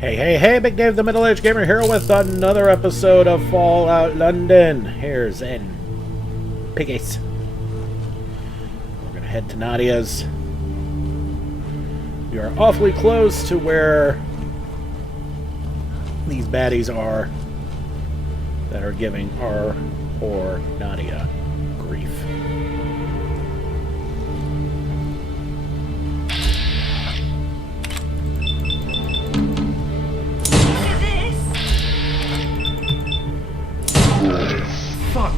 Hey, hey, hey, Big Dave the Middle-Aged Gamer here with another episode of Fallout London. Hares and Piggies. We're going to head to Nadia's. We are awfully close to where these baddies are that are giving our poor Nadia grief. Fuck.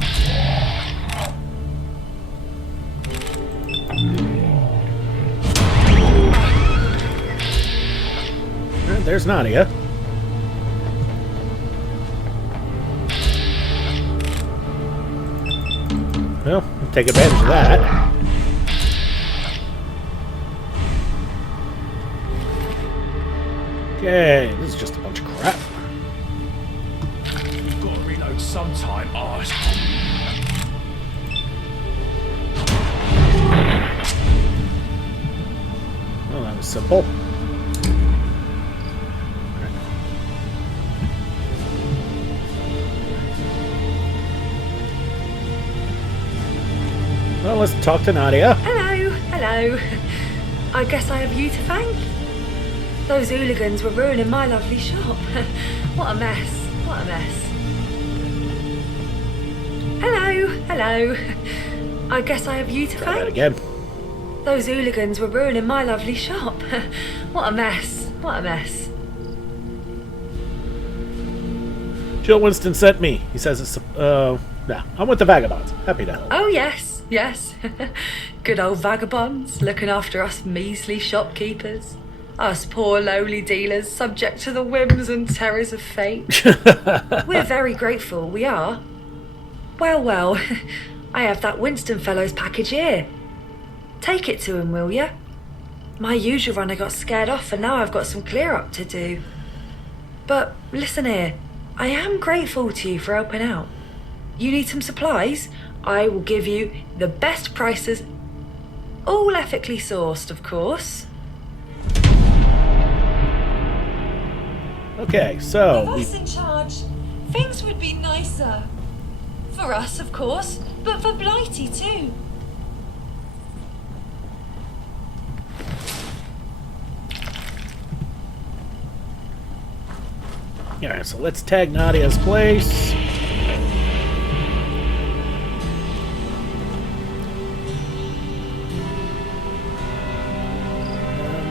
There's Nadia. Well, we'll take advantage of that. Okay, this is just a bunch of crap. Gotta reload sometime, arse. Well, that was simple. Well, let's talk to Nadia. Hello, hello. I guess I have you to thank. Those hooligans were ruining my lovely shop. What a mess, what a mess. Hello, hello. I guess I have you to Try thank. that again. Those hooligans were ruining my lovely shop. What a mess, what a mess. Jill Winston sent me. He says it's, nah, I'm with the Vagabonds. Happy to help. Oh yes, yes. Good old vagabonds looking after us measly shopkeepers. Us poor lowly dealers subject to the whims and terrors of fate. We're very grateful, we are. Well, well, I have that Winston fellow's package here. Take it to him, will ya? My usual runner got scared off and now I've got some clear up to do. But listen here, I am grateful to you for helping out. You need some supplies? I will give you the best prices, all ethically sourced, of course. Okay, so With us in charge, things would be nicer. For us, of course, but for Blighty too. Alright, so let's tag Nadia's place.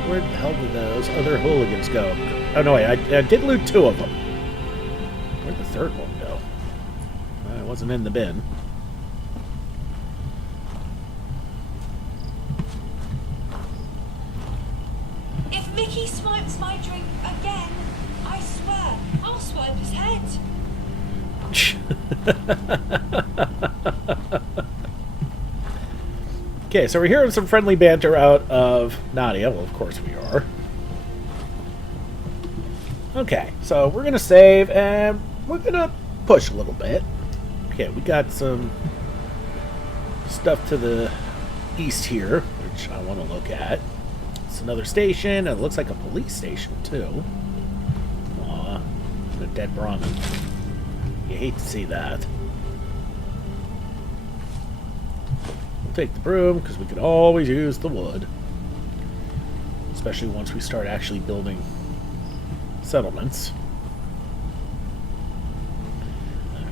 Where the hell did those other hooligans go? Oh no, wait, I did loot 2 of them. Where'd the 3rd one go? It wasn't in the bin. If Mickey swipes my drink again, I swear, I'll swipe his head. Okay, so we're hearing some friendly banter out of Nadia. Well, of course we are. Okay, so we're going to save, and we're going to push a little bit. Okay, we got some stuff to the east here, which I want to look at. It's another station, and it looks like a police station, too. Aw, a dead Bromley. You hate to see that. We'll take the broom, because we could always use the wood. Especially once we start actually building settlements.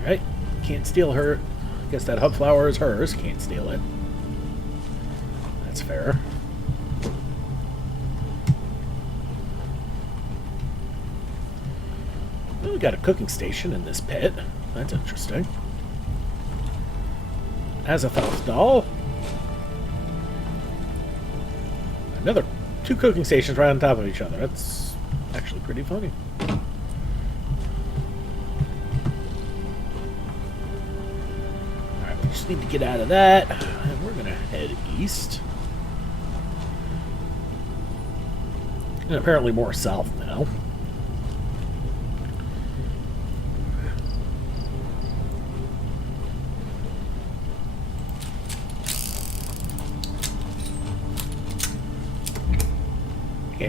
Alright, can't steal her. I guess that hub flower is hers. Can't steal it. That's fair. Well, we got a cooking station in this pit. That's interesting. Azathoth doll. Another 2 cooking stations right on top of each other. That's actually pretty funny. Alright, we just need to get out of that. And we're going to head east. And apparently more south now.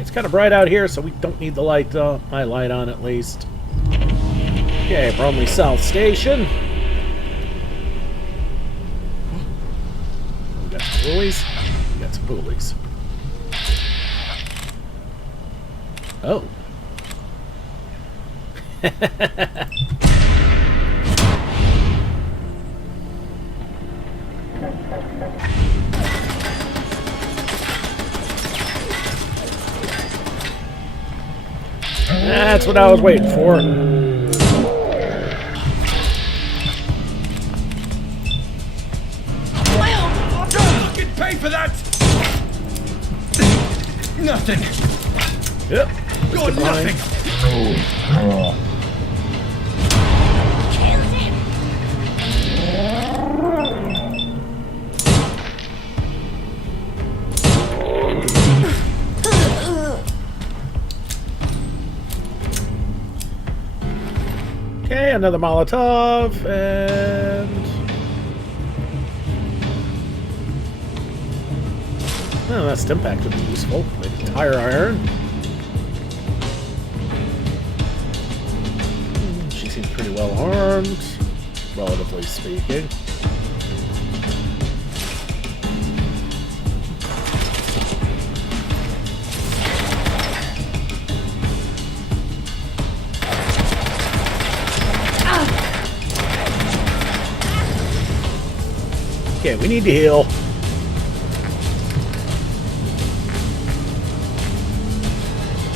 It's kind of bright out here, so we don't need the light, my light on at least. Okay, Bromley South Station. We got some pulleys. We got some pulleys. Oh. That's what I was waiting for. Well, don't fucking pay for that! Nothing. Yep. Got nothing. Killed him. Okay, another Molotov, and... Oh, that stim pack could be useful. Maybe tire iron. She seems pretty well armed, relatively speaking. Okay, we need to heal.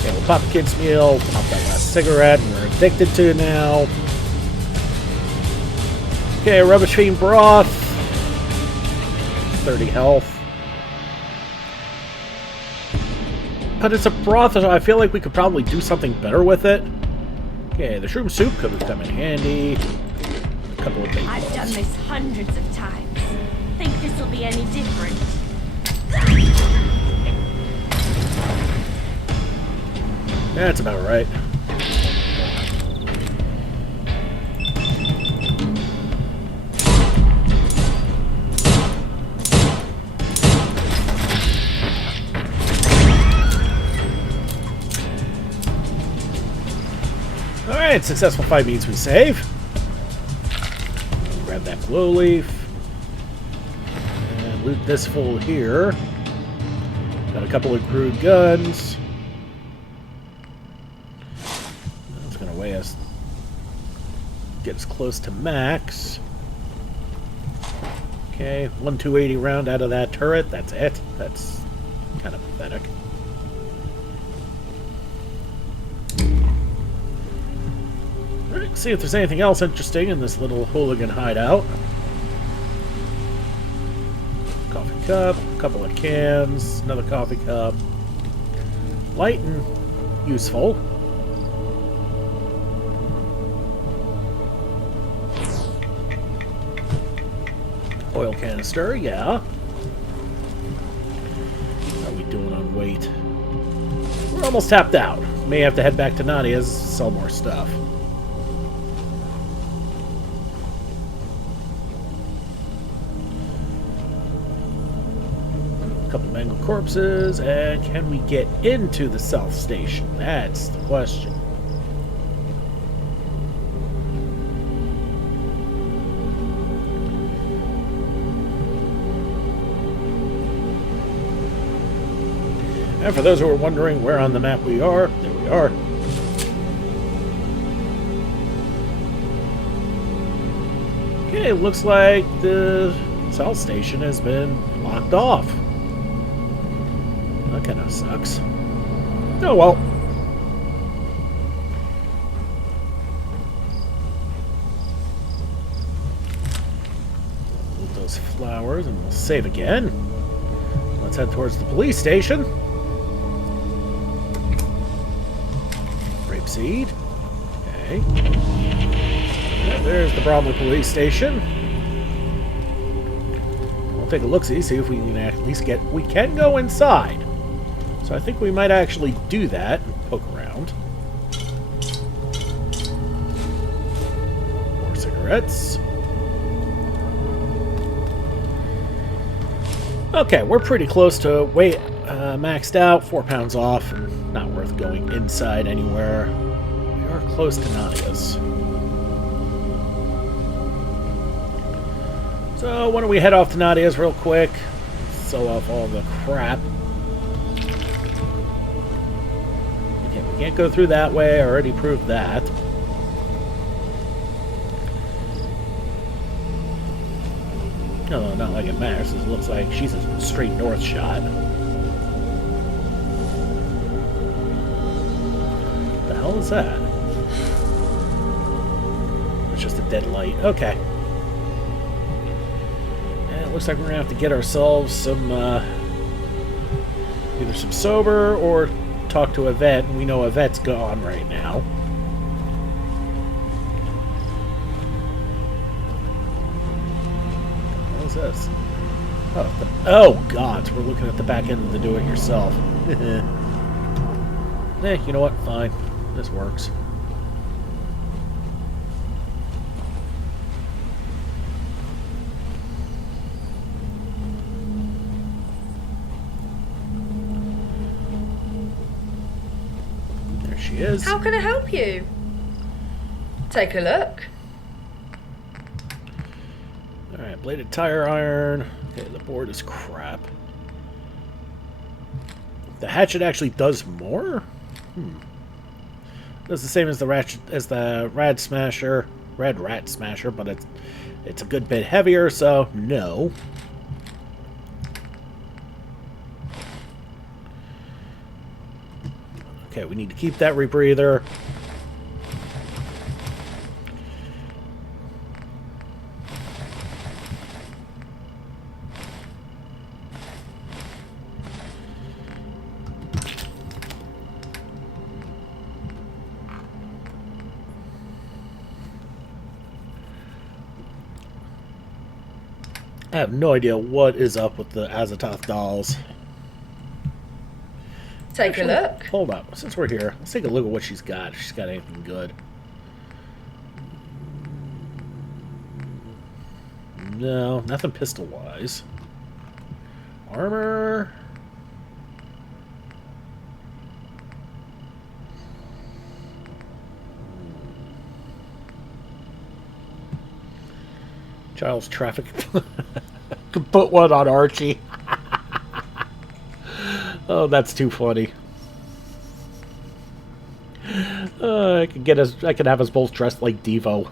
Okay, we'll pop a kid's meal, pop that last cigarette we're addicted to now. Okay, rubbish fiend broth. 30 health. But it's a broth, so I feel like we could probably do something better with it. Okay, the shroom soup could come in handy. A couple of bacon. I've done this hundreds of times. Think this will be any different? That's about right. Alright, successful fight means we save. Grab that glow leaf. And loot this full here. Got a couple of crude guns. That's gonna weigh us. Get us close to max. Okay, 1 280 round out of that turret. That's it. That's kind of pathetic. Alright, see if there's anything else interesting in this little hooligan hideout. Coffee cup, a couple of cans, another coffee cup. Light and useful. Oil canister, yeah. How are we doing on weight? We're almost tapped out. May have to head back to Nadia's, sell more stuff. Couple mangled corpses, and can we get into the South Station? That's the question. And for those who are wondering where on the map we are, there we are. Okay, it looks like the South Station has been locked off. That kind of sucks. Oh well. Move those flowers and we'll save again. Let's head towards the police station. Grapeseed. Okay. And there's the Bromley police station. We'll take a look-see, see if we can at least get... We can go inside. So I think we might actually do that and poke around. More cigarettes. Okay, we're pretty close to maxed out, 4 pounds off, and not worth going inside anywhere. We are close to Nadia's. So why don't we head off to Nadia's real quick, sell off all the crap. Okay, we can't go through that way, I already proved that. No, not like it matters. It looks like she's a straight north shot. What the hell is that? It's just a dead light. Okay. And it looks like we're gonna have to get ourselves some either some sober or talk to Yvette, and we know Yvette's gone right now. This? Oh, God, we're looking at the back end of the do-it-yourself. You know what? Fine. This works. There she is. How can I help you? Take a look. Alright, bladed tire iron. Okay, the board is crap. The hatchet actually does more? Does the same as the Rad Smasher, Red Rat Smasher, but it's a good bit heavier, so no. Okay, we need to keep that rebreather. I have no idea what is up with the Azathoth dolls. Take a look. Hold up. Since we're here, let's take a look at what she's got. If she's got anything good. No, nothing pistol-wise. Armor. Child's traffic. Could put one on Archie. Oh, that's too funny. I could have us both dressed like Devo.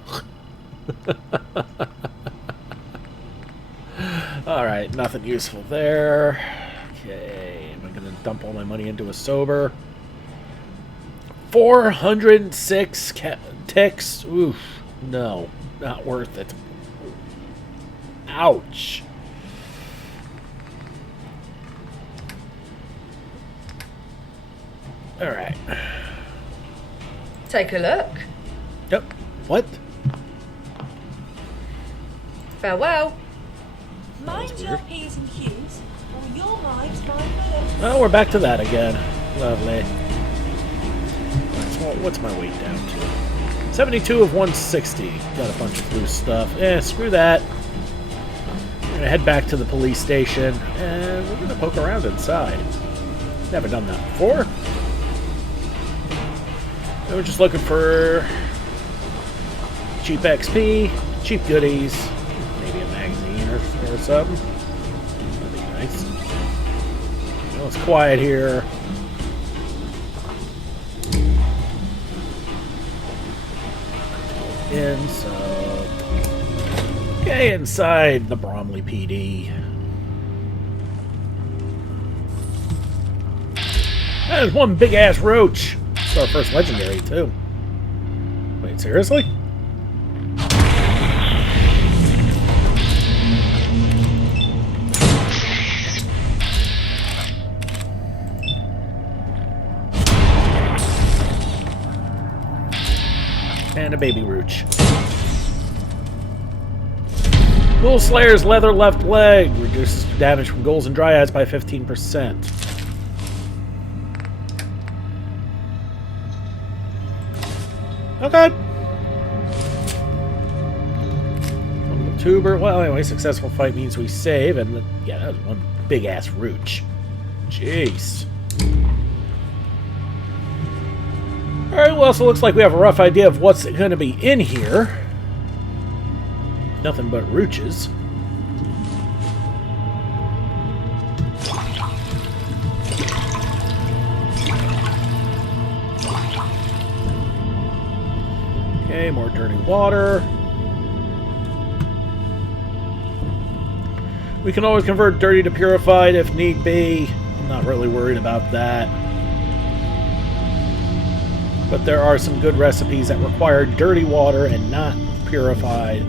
Alright, nothing useful there. Okay, am I gonna dump all my money into a sober? 406 ticks. Oof. No, not worth it. Ouch. Alright. Take a look. Yep. What? Farewell. Mind your P's and Q's, or your mind's my will. Oh, we're back to that again. Lovely. What's my weight down to? 72 of 160. Got a bunch of loose stuff. Screw that. We're gonna head back to the police station, and we're gonna poke around inside. Never done that before. And we're just looking for cheap XP, cheap goodies, maybe a magazine or something. That'd be nice. Well, it's quiet here. Okay, inside the Bromley PD. There's one big ass roach. It's our first legendary too. Wait, seriously? And a baby roach. Ghoul Slayer's leather left leg reduces damage from ghouls and dryads by 15%. Okay. Tuber. Well, anyway, successful fight means we save, and yeah, that was one big ass roach. Jeez. Alright, well, so it looks like we have a rough idea of what's going to be in here. Nothing but rooches. Okay, more dirty water. We can always convert dirty to purified if need be. I'm not really worried about that. But there are some good recipes that require dirty water and not purified.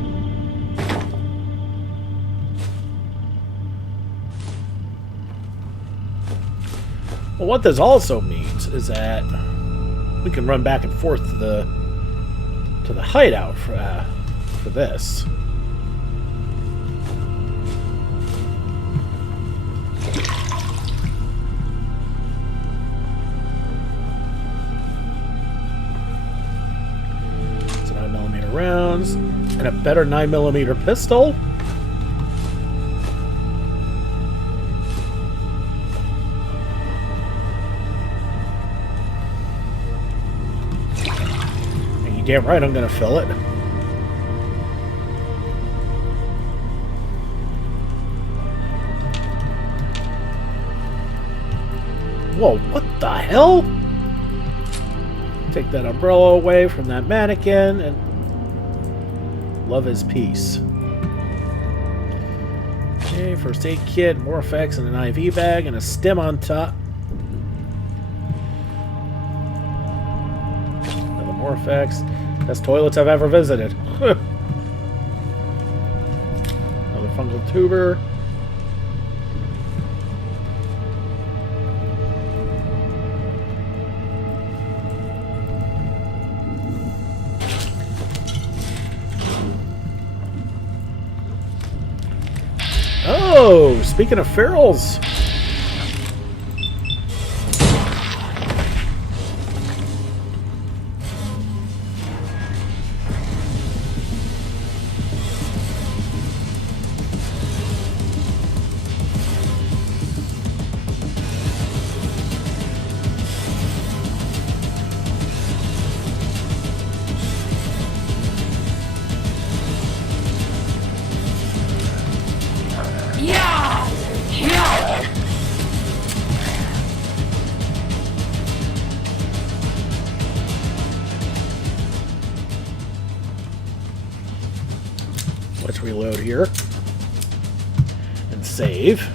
Well, what this also means is that we can run back and forth to the hideout for this. So 9mm rounds and a better 9mm pistol. Damn right I'm gonna fill it. Whoa, what the hell? Take that umbrella away from that mannequin and love his peace. Okay, first aid kit, more effects, and an IV bag and a stem on top. More effects. Best toilets I've ever visited. Another fungal tuber. Oh, speaking of ferals. Let's reload here and save.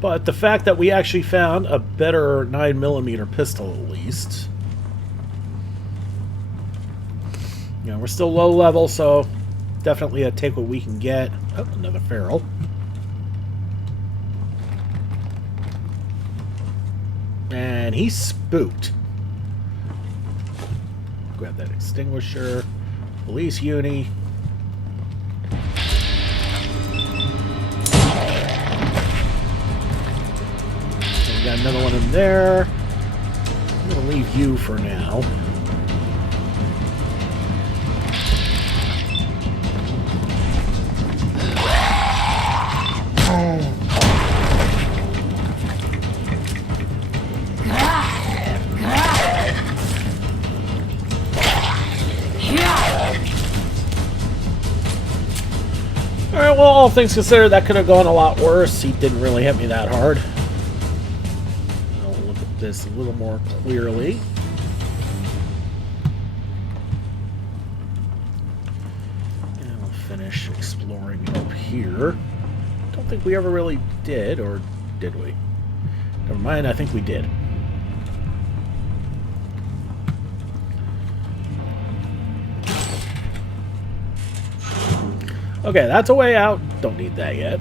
But the fact that we actually found a better 9mm pistol, at least. You know, we're still low level, so definitely take what we can get. Oh, another feral. And he's spooked. Grab that extinguisher. Police uni. We got another one in there. I'm gonna leave you for now. Alright, well, all things considered, that could have gone a lot worse. He didn't really hit me that hard. I'll look at this a little more clearly. And we'll finish exploring up here. Don't think we ever really did, or did we? Never mind, I think we did. Okay, that's a way out. Don't need that yet.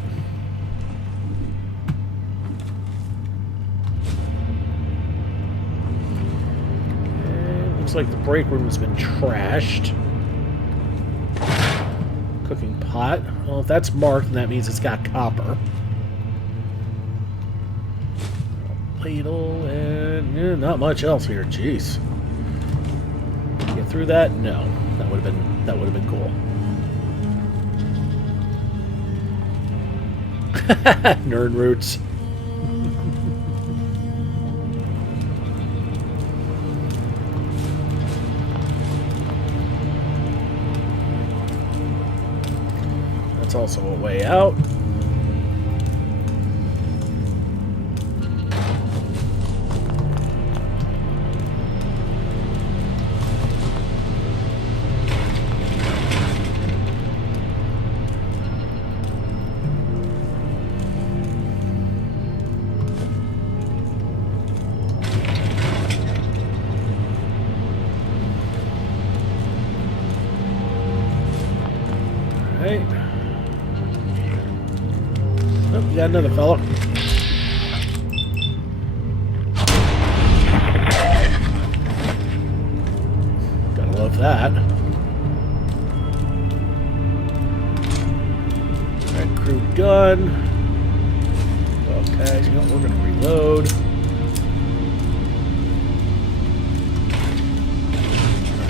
Okay, looks like the break room has been trashed. Cooking pot. Well, if that's marked, then that means it's got copper. Ladle and not much else here. Jeez. Get through that? No. That would have been cool. Nerd roots. That's also a way out. Alright. Oh, we got another fellow. Gotta love that. Alright, crude gun. Okay, you know what, we're gonna reload.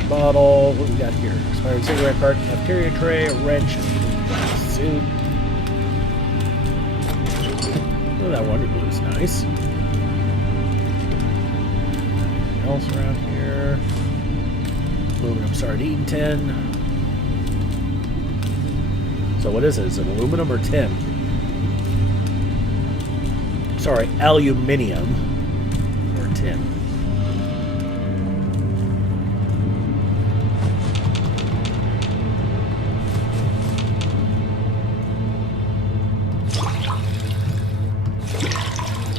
Bottle. What do we got here? Expired cigarette carton, cafeteria tray, a wrench, and a suit. Oh, that Wonder Glue is nice. Anything else around here? Aluminum sardine tin. So what is it? Is it aluminum or tin? Sorry, aluminium or tin.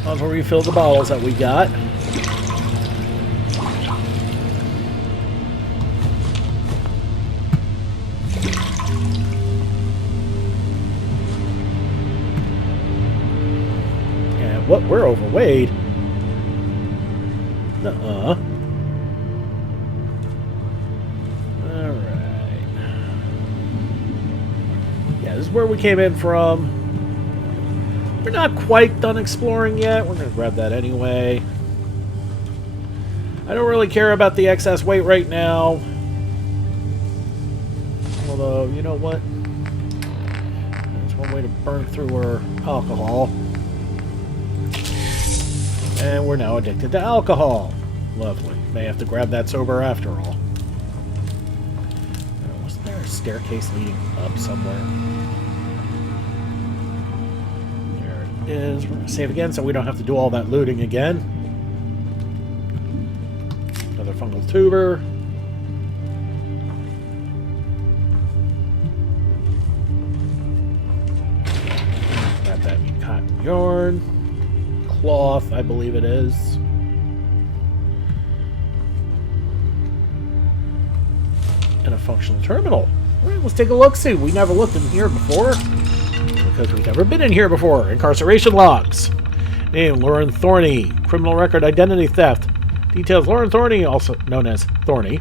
I'll refill the bottles that we got. And what? We're overweight. Nuh-uh. Alright. Yeah, this is where we came in from. We're not quite done exploring yet. We're going to grab that anyway. I don't really care about the excess weight right now. Although, you know what? There's one way to burn through our alcohol. And we're now addicted to alcohol. Lovely. May have to grab that sober after all. Wasn't there a staircase leading up somewhere? Is we're going to save again so we don't have to do all that looting again. Another fungal tuber. Grab that cotton yarn. Cloth, I believe it is. And a functional terminal. Alright, let's take a look-see. We never looked in here before. Because we've never been in here before. Incarceration logs. Name, Lauren Thorny. Criminal record, identity theft. Details, Lauren Thorny, also known as Thorny,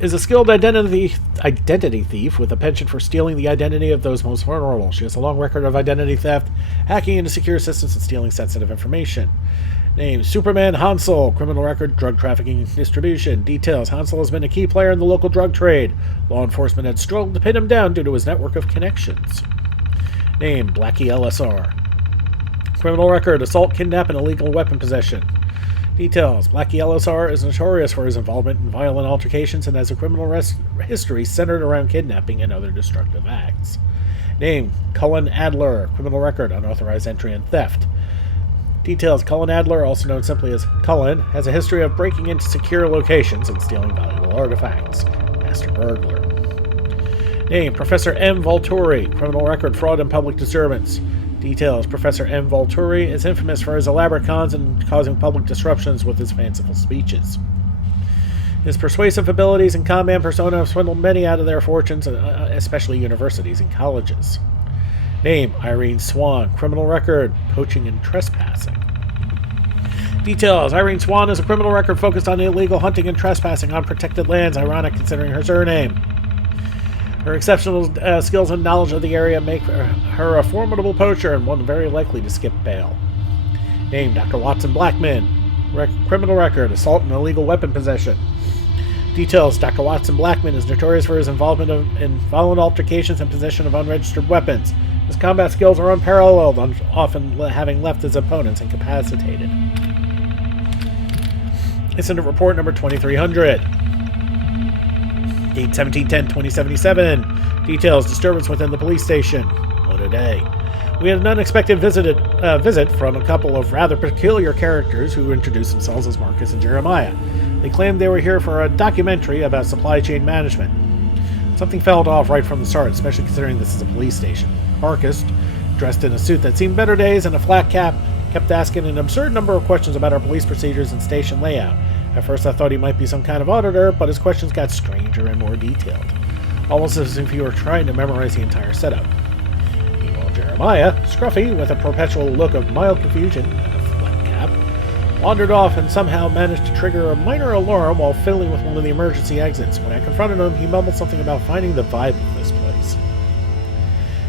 is a skilled identity thief with a penchant for stealing the identity of those most vulnerable. She has a long record of identity theft, hacking into secure systems, and stealing sensitive information. Name, Superman Hansel. Criminal record, drug trafficking and distribution. Details, Hansel has been a key player in the local drug trade. Law enforcement had struggled to pin him down due to his network of connections. Name, Blackie LSR. Criminal record, assault, kidnap, and illegal weapon possession. Details, Blackie LSR is notorious for his involvement in violent altercations and has a criminal history centered around kidnapping and other destructive acts. Name, Cullen Adler. Criminal record, unauthorized entry and theft. Details, Cullen Adler, also known simply as Cullen, has a history of breaking into secure locations and stealing valuable artifacts. Master burglar. Name, Professor M. Volturi. Criminal record, fraud and public disturbance. Details, Professor M. Volturi is infamous for his elaborate cons and causing public disruptions with his fanciful speeches. His persuasive abilities and con man persona have swindled many out of their fortunes, especially universities and colleges. Name, Irene Swan. Criminal record, poaching and trespassing. Details, Irene Swan is a criminal record focused on illegal hunting and trespassing on protected lands, ironic considering her surname. Her exceptional skills and knowledge of the area make her a formidable poacher and one very likely to skip bail. Name, Dr. Watson Blackman. Criminal record, assault and illegal weapon possession. Details: Dr. Watson Blackman is notorious for his involvement in violent altercations and possession of unregistered weapons. His combat skills are unparalleled, often having left his opponents incapacitated. Incident report number 2300. Date 17/10/2077. Details: disturbance within the police station. What a day. We had an unexpected visit from a couple of rather peculiar characters who introduced themselves as Marcus and Jeremiah. They claimed they were here for a documentary about supply chain management. Something felt off right from the start, especially considering this is a police station. Marcus, dressed in a suit that seemed better days and a flat cap, kept asking an absurd number of questions about our police procedures and station layout. At first I thought he might be some kind of auditor, but his questions got stranger and more detailed. Almost as if he were trying to memorize the entire setup. Meanwhile, Jeremiah, scruffy with a perpetual look of mild confusion and a flat cap, wandered off and somehow managed to trigger a minor alarm while fiddling with one of the emergency exits. When I confronted him, he mumbled something about finding the vibe of this place.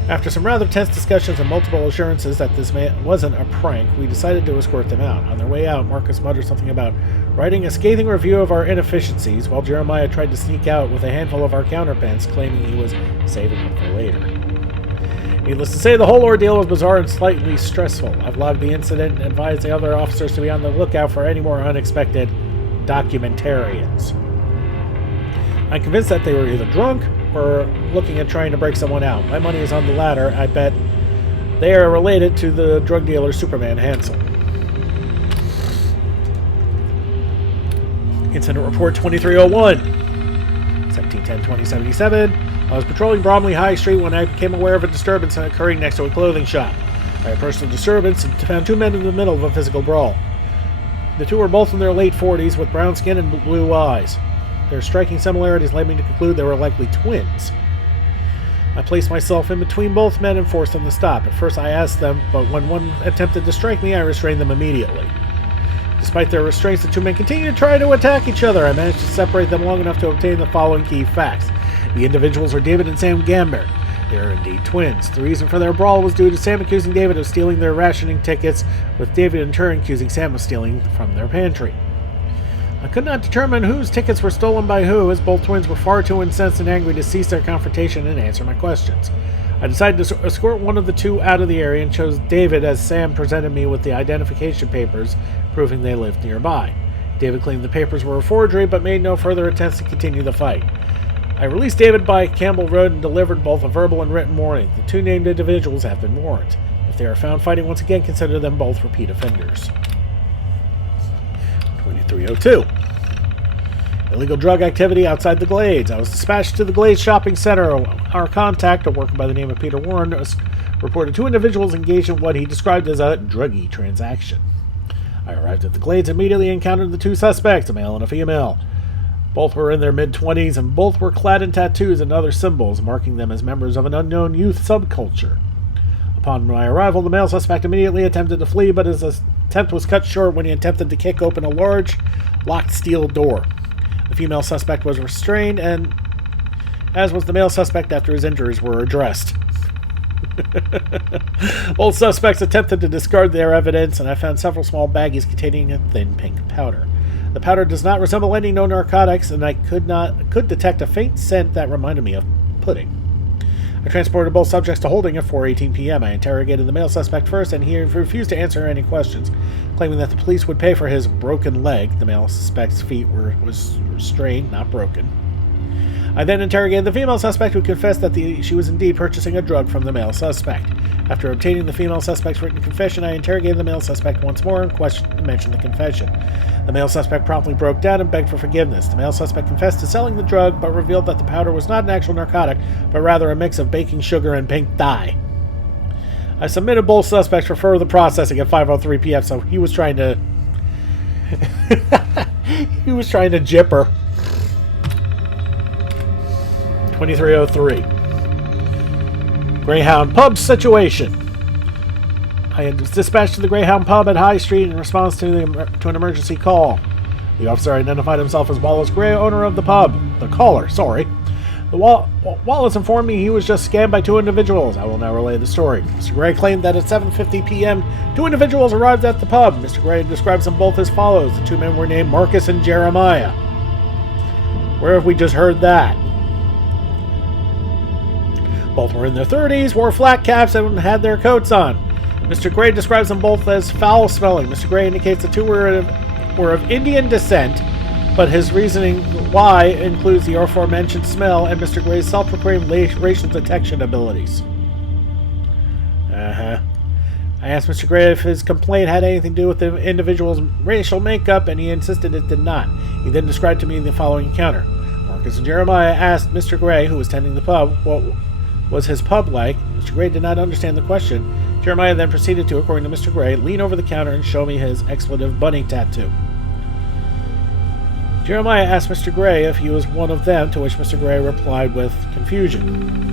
After some rather tense discussions and multiple assurances that this wasn't a prank, we decided to escort them out. On their way out, Marcus muttered something about writing a scathing review of our inefficiencies, while Jeremiah tried to sneak out with a handful of our counterpens, claiming he was saving it for later. Needless to say, the whole ordeal was bizarre and slightly stressful. I've logged the incident and advised the other officers to be on the lookout for any more unexpected documentarians. I'm convinced that they were either drunk or looking at trying to break someone out. My money is on the latter. I bet they are related to the drug dealer Superman Hansel. Incident report 2301. 17/10/2077. I was patrolling Bromley High Street when I became aware of a disturbance occurring next to a clothing shop. I approached the disturbance and found two men in the middle of a physical brawl. The two were both in their late 40s with brown skin and blue eyes. Their striking similarities led me to conclude they were likely twins. I placed myself in between both men and forced them to stop. At first I asked them, but when one attempted to strike me, I restrained them immediately. Despite their restraints, the two men continued to try to attack each other. I managed to separate them long enough to obtain the following key facts. The individuals are David and Sam Gambert. They are indeed twins. The reason for their brawl was due to Sam accusing David of stealing their rationing tickets, with David in turn accusing Sam of stealing from their pantry. I could not determine whose tickets were stolen by who, as both twins were far too incensed and angry to cease their confrontation and answer my questions. I decided to escort one of the two out of the area and chose David as Sam presented me with the identification papers proving they lived nearby. David claimed the papers were a forgery but made no further attempts to continue the fight. I released David by Campbell Road and delivered both a verbal and written warning. The two named individuals have been warned. If they are found fighting once again, consider them both repeat offenders. 2302. Illegal drug activity outside the Glades. I was dispatched to the Glades Shopping Center. Our contact, a worker by the name of Peter Warren, reported two individuals engaged in what he described as a druggy transaction. I arrived at the Glades and immediately encountered the two suspects, a male and a female. Both were in their mid-20s and both were clad in tattoos and other symbols, marking them as members of an unknown youth subculture. Upon my arrival, the male suspect immediately attempted to flee, but his attempt was cut short when he attempted to kick open a large, locked steel door. The female suspect was restrained, and as was the male suspect after his injuries were addressed. Both suspects attempted to discard their evidence, and I found several small baggies containing a thin pink powder. The powder does not resemble any known narcotics, and I could detect a faint scent that reminded me of pudding. I transported both subjects to holding at 4:18 p.m. I interrogated the male suspect first, and he refused to answer any questions, claiming that the police would pay for his broken leg. The male suspect's feet was restrained, not broken. I then interrogated the female suspect, who confessed that she was indeed purchasing a drug from the male suspect. After obtaining the female suspect's written confession, I interrogated the male suspect once more and mentioned the confession. The male suspect promptly broke down and begged for forgiveness. The male suspect confessed to selling the drug, but revealed that the powder was not an actual narcotic, but rather a mix of baking sugar and pink dye. I submitted both suspects for further processing at 5:03 p.m., so he was trying to... he was trying to jipper. 2303. Greyhound Pub situation. I was dispatched to the Greyhound Pub at High Street in response to an emergency call. The officer identified himself as Wallace Gray, owner of the pub. The caller, sorry. Wallace informed me he was just scammed by two individuals. I will now relay the story. Mr. Gray claimed that at 7:50 p.m., two individuals arrived at the pub. Mr. Gray describes them both as follows. The two men were named Marcus and Jeremiah. Where have we just heard that? Both were in their 30s, wore flat caps, and had their coats on. Mr. Gray describes them both as foul-smelling. Mr. Gray indicates the two were of Indian descent, but his reasoning why includes the aforementioned smell and Mr. Gray's self-proclaimed racial detection abilities. I asked Mr. Gray if his complaint had anything to do with the individual's racial makeup, and he insisted it did not. He then described to me the following encounter. Marcus and Jeremiah asked Mr. Gray, who was tending the pub, what was his pub like. Mr. Gray did not understand the question. Jeremiah then proceeded to, according to Mr. Gray, lean over the counter and show me his expletive bunny tattoo. Jeremiah asked Mr. Gray if he was one of them, to which Mr. Gray replied with confusion.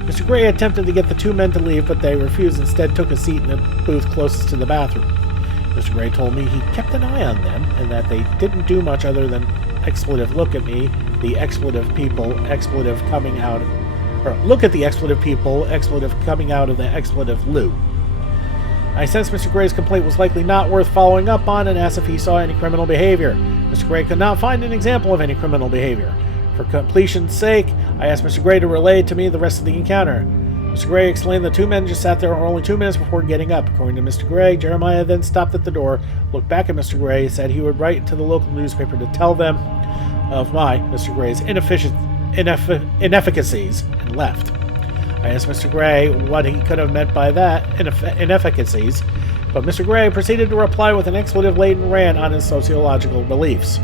Mr. Gray attempted to get the two men to leave, but they refused, instead took a seat in the booth closest to the bathroom. Mr. Gray told me he kept an eye on them, and that they didn't do much other than expletive look at me, the expletive people, expletive coming out, or look at the expletive people, expletive coming out of the expletive loo. I sensed Mr. Gray's complaint was likely not worth following up on and asked if he saw any criminal behavior. Mr. Gray could not find an example of any criminal behavior. For completion's sake, I asked Mr. Gray to relay to me the rest of the encounter. Mr. Gray explained the two men just sat there for only 2 minutes before getting up. According to Mr. Gray, Jeremiah then stopped at the door, looked back at Mr. Gray, said he would write to the local newspaper to tell them of Mr. Gray's inefficacies, and left. I asked Mr. Gray what he could have meant by that, inefficacies, but Mr. Gray proceeded to reply with an expletive-laden rant on his sociological beliefs.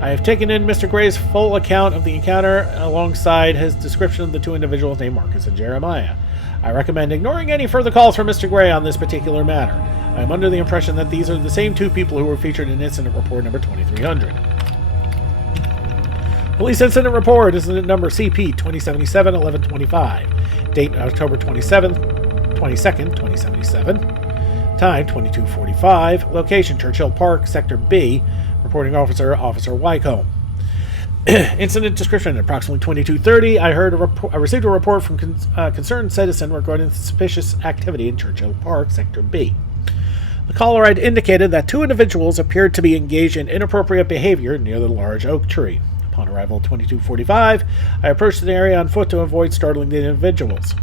I have taken in Mr. Gray's full account of the encounter alongside his description of the two individuals named Marcus and Jeremiah. I recommend ignoring any further calls from Mr. Gray on this particular matter. I am under the impression that these are the same two people who were featured in incident report number 2300. Police incident report, incident number CP 2077-1125. Date October 22nd, 2077. Time 22:45. Location Churchill Park, Sector B. Reporting officer, Officer Wycombe. Incident description: approximately 22:30, I received a report from concerned citizen regarding suspicious activity in Churchill Park, Sector B. The caller had indicated that two individuals appeared to be engaged in inappropriate behavior near the large oak tree. Upon arrival at 22:45, I approached the area on foot to avoid startling the individuals.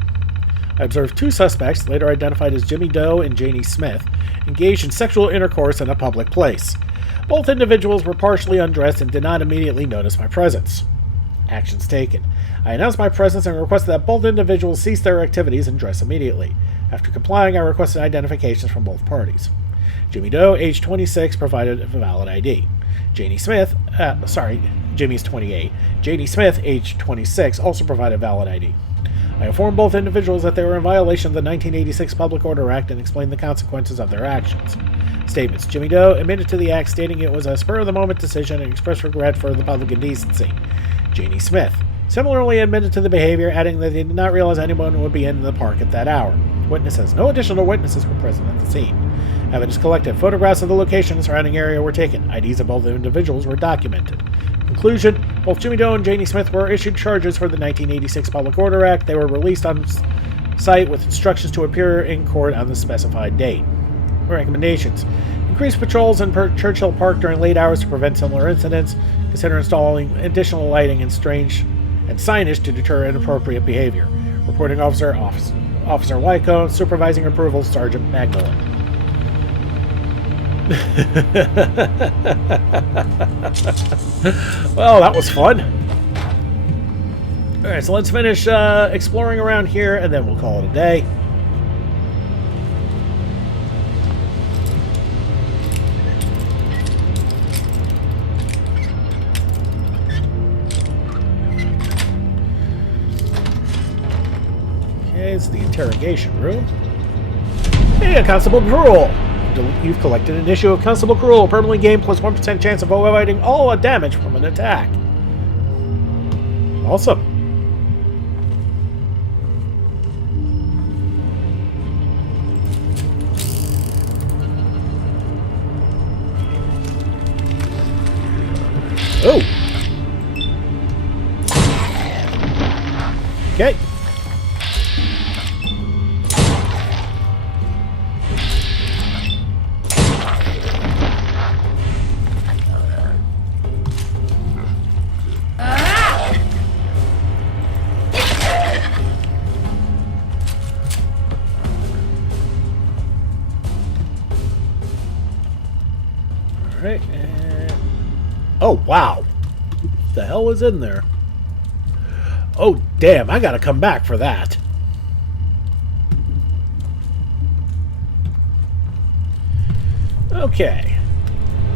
I observed two suspects, later identified as Jimmy Doe and Janie Smith, engaged in sexual intercourse in a public place. Both individuals were partially undressed and did not immediately notice my presence. Actions taken. I announced my presence and requested that both individuals cease their activities and dress immediately. After complying, I requested identifications from both parties. Jimmy Doe, age 26, provided a valid ID. Jimmy's 28. Janie Smith, age 26, also provided valid ID. I informed both individuals that they were in violation of the 1986 Public Order Act and explained the consequences of their actions. Statements. Jimmy Doe admitted to the act, stating it was a spur-of-the-moment decision and expressed regret for the public indecency. Janie Smith similarly admitted to the behavior, adding that they did not realize anyone would be in the park at that hour. Witnesses. No additional witnesses were present at the scene. Evidence collected. Photographs of the location and surrounding area were taken. IDs of both individuals were documented. Conclusion. Both Jimmy Doe and Janie Smith were issued charges for the 1986 Public Order Act. They were released on site with instructions to appear in court on the specified date. Recommendations. Increase patrols in Churchill Park during late hours to prevent similar incidents. Consider installing additional lighting and signage to deter inappropriate behavior. Reporting officer, Officer Wycombe. Supervising approval, Sergeant Magdalene. Well, that was fun. Alright, so let's finish exploring around here, and then we'll call it a day. Okay, it's the interrogation room. Hey, Constable Cruel! You've collected an issue of Constable Cruel, permanently gained plus 1% chance of avoiding all damage from an attack. Awesome. Oh. Okay. Oh, wow. What the hell was in there? Oh, damn. I gotta come back for that. Okay.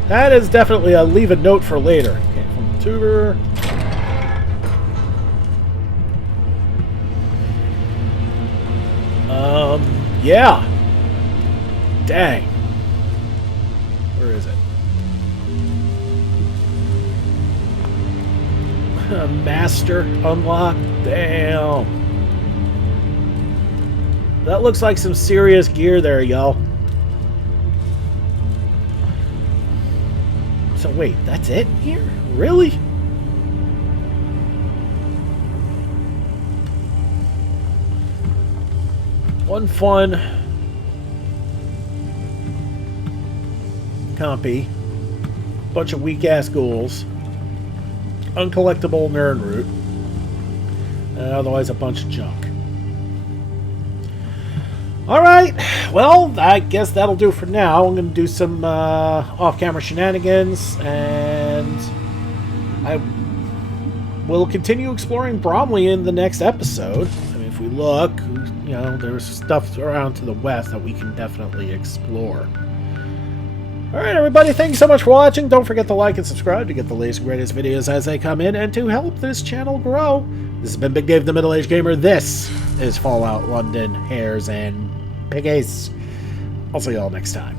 That is definitely a leave a note for later. Okay, from the tuber. Yeah. Dang. Where is it? Master unlock. Damn. That looks like some serious gear there, y'all. So wait, that's it here? Really? One fun compy, bunch of weak-ass ghouls, uncollectible nerd root, and otherwise a bunch of junk. Alright, well, I guess that'll do for now. I'm going to do some off-camera shenanigans, and I will continue exploring Bromley in the next episode. I mean, if we look, you know, there's stuff around to the west that we can definitely explore. Alright, everybody, thank you so much for watching. Don't forget to like and subscribe to get the latest and greatest videos as they come in and to help this channel grow. This has been Big Dave, the Middle-Aged Gamer. This is Fallout London, Hares, and Piggies. I'll see y'all next time.